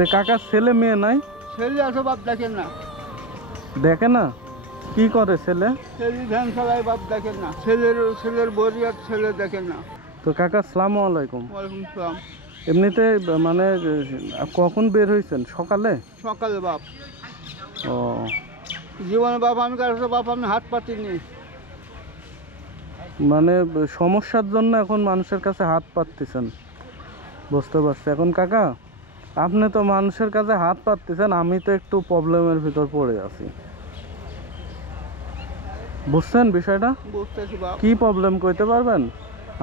তো কাকার ছেলে মেয়ে নাই? ছেলে আছে, বাপ দেখেন না। দেখে না? কি করে ছেলে? ছেলে ভ্যান চালায়, বাপ দেখেন না। ছেলের বড়ি আর ছেলে দেখেন না। তো কাকা আসসালামু আলাইকুম। ওয়ালাইকুম সালাম। এমনিতে মানে কখন বের হয়েছেন? সকালে? সকালে বাপ। ও জীবনে বাপ আমি কারো বাপ আমি হাত পাতিনি। মানে সমস্যার জন্য এখন মানুষের কাছে হাত পাততেছেন, বুঝতে পারছি। এখন কাকা আপনি তো মানুষের কাছে হাত পাততেছেন, আমি তো একটু প্রবলেমের ভিতর পড়ে আছি, বুঝছেন বিষয়টা? বুঝতেছি বাপ। কি প্রবলেম কইতে পারবেন?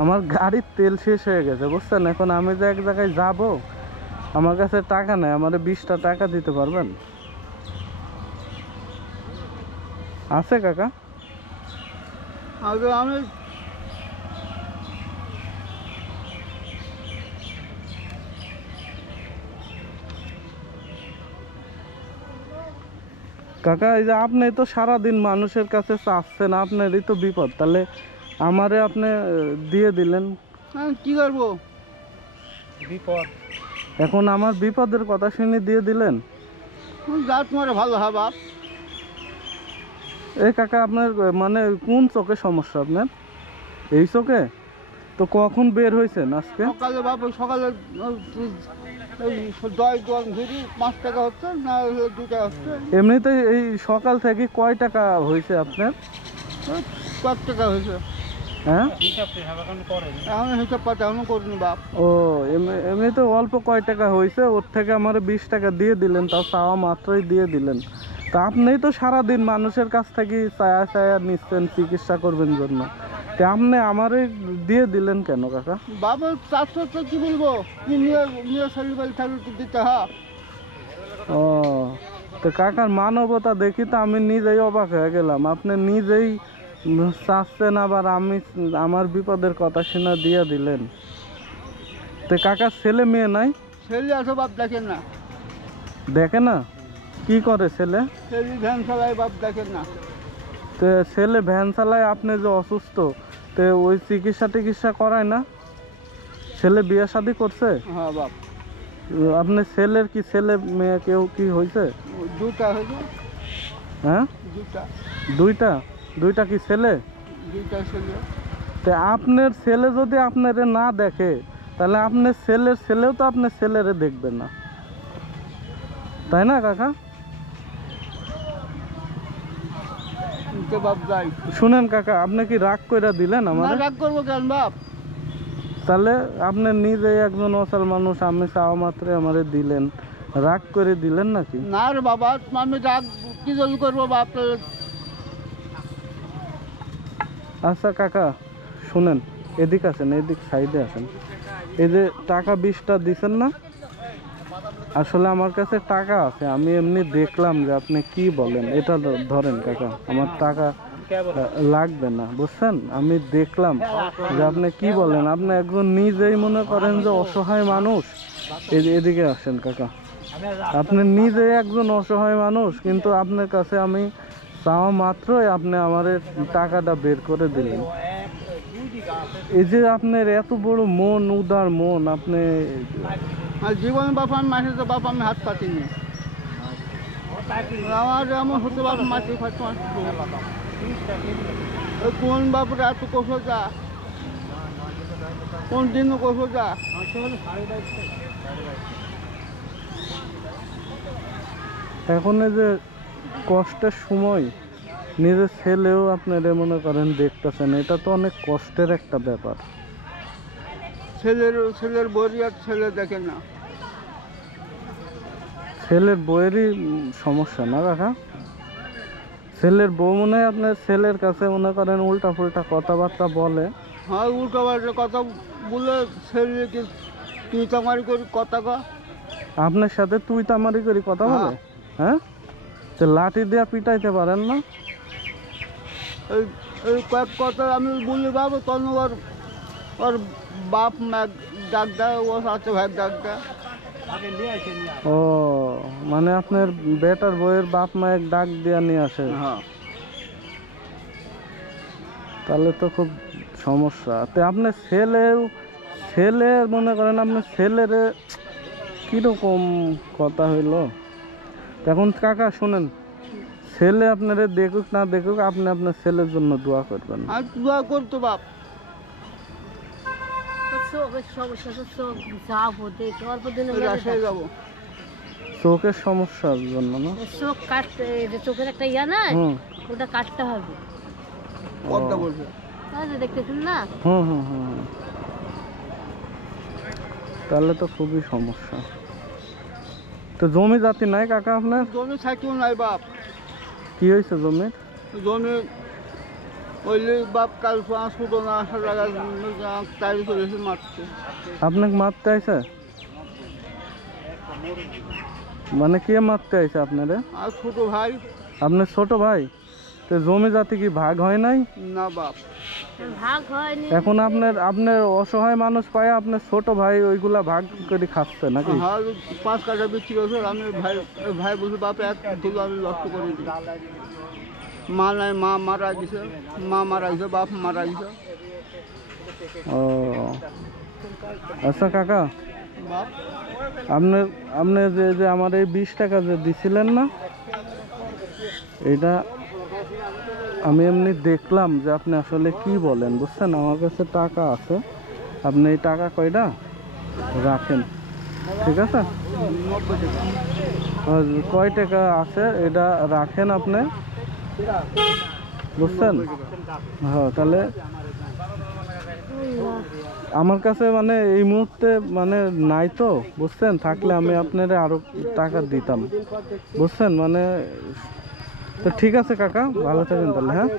আমার গাড়ির তেল শেষ হয়ে গেছে, বুঝছেন। এখন আমি যে এক জায়গায় যাব, আমার কাছে টাকা নেই, আমার 20টা টাকা দিতে পারবেন? আছে কাকা? আগে আমি কাকা এই যে আপনি তো সারাদিন মানুষের কাছে চাচ্ছেন, আপনারই তো বিপদ, তাহলে আমারে আপনি দিয়ে দিলেন। কি করবো? বিপদ, এখন আমার বিপদের কথা শুনে দিয়ে দিলেন। যা তোমার ভালো হয় বাপ। এই কাকা আপনার মানে কোন চোখে সমস্যা আপনার? এই চোখে? তো কখন বের হয়েছেন আজকে? সকালে বাপ, সকালে 10 দোকান ঘুরি, 5 টাকা হচ্ছে না, 2 টাকা হচ্ছে। এমনিতে এই সকাল থেকে কয় টাকা হয়েছে আপনার? কত টাকা হয়েছে? হ্যাঁ, এখন হিসাব পাতে এখনো করিনি বাপ। ও এমনিতে অল্প কয় টাকা হয়েছে, ওর থেকে আমার 20 টাকা দিয়ে দিলেন, তাও চাওয়া মাত্রই দিয়ে দিলেন। তা আপনিই তো সারাদিন মানুষের কাছ থেকে চায়া চায়া নিচ্ছেন চিকিৎসা করবেন জন্য, তা আপনি আমারে দিয়ে দিলেন কেন কাকা? বাবা চারশো তো কি বলবো, কি নিয়ে শরীর বাড়ি থাকলে তো দিতে হয়। ও তো কাকার মানবতা দেখি তো আমি নিজেই অবাক হয়ে গেলাম। আপনি নিজেই চাচ্ছেন, আবার আমি আমার বিপদের কথা শুনে দিয়ে দিলেন। তো কাকার ছেলে মেয়ে নাই? ছেলে আছে, বাপ দেখেন না। দেখে না? কি করে ছেলে? ছেলে ভ্যান চালায়, বাপ দেখেন না। তো ছেলে ভ্যান চালায়, আপনি যে অসুস্থ, তো ওই চিকিৎসা করায় না? ছেলে বিয়ে শাদী করছে? হ্যাঁ বাপ। আপনি ছেলের কি ছেলে মেয়ে কেউ কি হয়েছে? 2টা হয়েছে। হ্যাঁ, 2টা। দুইটা? দুইটা কি ছেলে? 2টা ছেলে। তো আপনার ছেলে যদি আপনারে না দেখে, তাহলে আপনার ছেলেও তো আপনার ছেলেরে দেখবে না, তাই না কাকা? তো বাপ যাই। শুনেন কাকা, আপনি কি রাগ কইরা দিলেন না, আমার? রাগ করবো কেন বাপ? তাহলে আপনি নিজেই একজন অসল মানুষ, আমি চাওয়া মাত্রই আমারে দিলেন, রাগ করে দিলেন নাকি? না রে বাবা, আমি রাগ কি জল করবো বাপ? আচ্ছা কাকা শুনেন, এদিক আছেন, এদিক সাইডে আছেন। এই যে টাকা 20টা দিছেন না, আসলে আমার কাছে টাকা আছে, আমি এমনি দেখলাম যে আপনি কি বলেন। এটা ধরেন কাকা, আমার টাকা লাগবে না, বুঝছেন। আমি দেখলাম যে আপনি কি বলেন, আপনি একজন নিজেই মনে করেন যে অসহায় মানুষ। এদিকে আসেন কাকা, আপনি নিজেই একজন অসহায় মানুষ, কিন্তু আপনার কাছে আমি চাওয়া মাত্রই আপনি আমার টাকাটা বের করে দিলেন। এই যে আপনার এত বড় মন, উদার মন, আপনি জীবনে বাপ আমি মাসে তো বাপ আমি হাত পাতিনি। আমার এমন হতে বাপ মাটি ফাটি কোন বাপরে এত কোষো যা, কোন দিন কোষো যা। এখন এই যে কষ্টের সময়, নিজের ছেলেও আপনারা মনে করেন দেখতেছেন, এটা তো অনেক কষ্টের একটা ব্যাপার। ছেলের বড়ি আর ছেলে দেখেন না। ছেলের বউয়েরই সমস্যা না কাকা? ছেলের বউ মনে হয় আপনার ছেলের কাছে মনে করেন উল্টা ফুল্টা কথাবার্তা বলে। হ্যাঁ, উল্টো পাল্টা কথা বলে ছেলেকে তুই তামারি করি কথা কয়। আপনার সাথে তুই তামারি করি কথা বলে? হ্যাঁ, তো লাঠি দিয়ে পিটাইতে পারেন না? এই কয়েক কথা আমি বলি বাবু, তখন ওর বাপ ম্যাক ডাক দেয়, ও আছে ভাই ডাক দেয়। ও মানে আপনার বেটার বউয়ের বাপ মায়ের ডাক দিয়া নিয়ে আসে? হ্যাঁ। তাহলে তো খুব সমস্যা। তো আপনার ছেলে মনে করেন আপনার ছেলেরে কিরকম কথা হইলো? এখন কাকা শুনেন, ছেলে আপনারে দেখুক না দেখুক, আপনি আপনার ছেলের জন্য দোয়া করবেন। আর দোয়া করতো বাপ। চোখের সমস্যা তো চোখ যাবো দেখে অল্প দিনে রাজশাহী যাবো। চোখের সমস্যার জন্য না? চোখ কাটতে চোখের একটা ইয়া নাই, হুম ওটা কাটতে হবে। পদ্মা বলছে। তাই তো দেখতেছেন না? হুম হুম হুম হুম। তাহলে তো খুবই সমস্যা। তো জমি জাতি নাই কাকা আপনার? জমি থাকিও নাই বাপ। কি হয়েছে জমির? জমি ওইলে বাপ কাল 5 ফুট না 8 টাকা তাই চলেছে মারছে। আপনাকে মারতে আইছে? মানে কে মারতে আইছে আপনারে? আর ছোট ভাই। আপনার ছোট ভাই? তো জমি জাতি কি ভাগ হয় নাই? না বাপ। ভাগ হয়নি। এখন আপনার অসহায় মানুষ পায় আপনার ছোট ভাই ওইগুলা ভাগ করে খাচ্ছে নাকি? হাল 5 কাঠা বিক্রি হয়েছে। আমি ভাই বলছি বাপ এক দুটো আমি নষ্ট করে দিই। মা নাই, মা মারা গেছে, বাপ মারা গেছে। ও আচ্ছা কাকা, বাপ আপনি যে আমার এই 20 টাকা যে দিছিলেন না, এটা আমি এমনি দেখলাম যে আপনি আসলে কি বলেন বুঝছেন। আমার কাছে টাকা আছে, আপনি এই টাকা কয়টা রাখেন, ঠিক আছে? 90 টাকা। আর কয় টাকা আছে এটা রাখেন আপনি, বুঝছেন? হ্যাঁ, তাহলে আমার কাছে মানে এই মুহূর্তে মানে নাই তো, বুঝছেন? থাকলে আমি আপনারে আরো টাকা দিতাম, বুঝছেন? মানে তো ঠিক আছে কাকা, ভালো থাকেন তাহলে, হ্যাঁ।